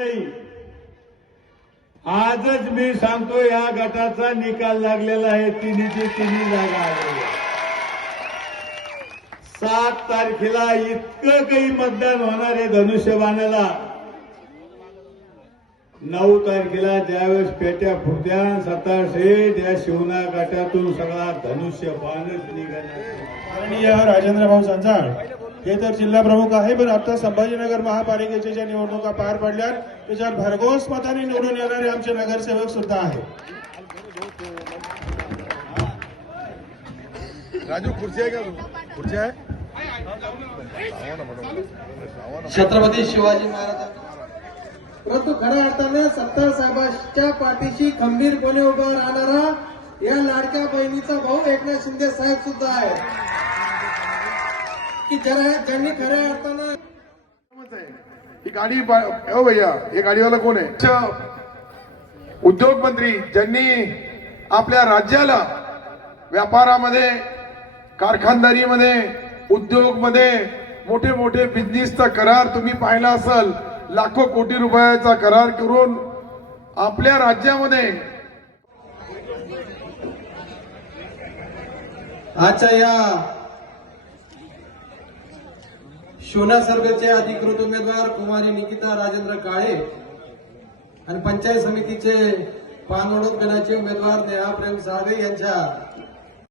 नाही. आजच मी सांगतो या गटाचा निकाल लागलेला आहे. तिन्हीची तिन्ही जागा आलेल्या. 7 तारखेला इतकं काही मतदान होणार आहे धनुष्यबाणाला. 9 तारखेला ज्यावेळेस पेट्या फुटत्या 17 शेठ या शिवना गटातून सगळा धनुष्यबाणच निघाला. माननीय राजेंद्रभाऊ संजाळ हे तर जिल्हा प्रमुख आहे, पण आता संभाजीनगर महापालिकेच्या ज्या निवडणुका पार पडल्या त्याच्यात भरघोस मताने निवडून येणारे आमचे नगरसेवक सुद्धा आहेत. राजू खुर्ची आहे का? खुर्ची आहे. छत्रपती शिवाजी महाराज. परंतु खऱ्या अर्थाने सत्तार साहेबांच्या पाठीशी खंबीरपणे उभा राहणारा या लाडक्या बहिणीचा भाऊ एकनाथ शिंदे साहेब सुद्धा आहे की ज्यांनी खऱ्या अर्थानं ही गाडी हो भैया, हे गाडीवाला कोण आहे? उद्योग मंत्री ज्यांनी आपल्या राज्याला व्यापारामध्ये, कारखानदारीमध्ये, उद्योगमध्ये मोठे मोठे बिझनेसचा करार तुम्ही पाहिला असेल. लाखो कोटी रुपयाचा करार करून आपल्या राज्यामध्ये आजच्या या शिवना सर्वेचे अधिकृत उमेदवार कुमारी निकिता राजेंद्र काळे आणि पंचायत समितीचे पानवडोद गणाचे उमेदवार नेहा प्रेम साळवे यांच्या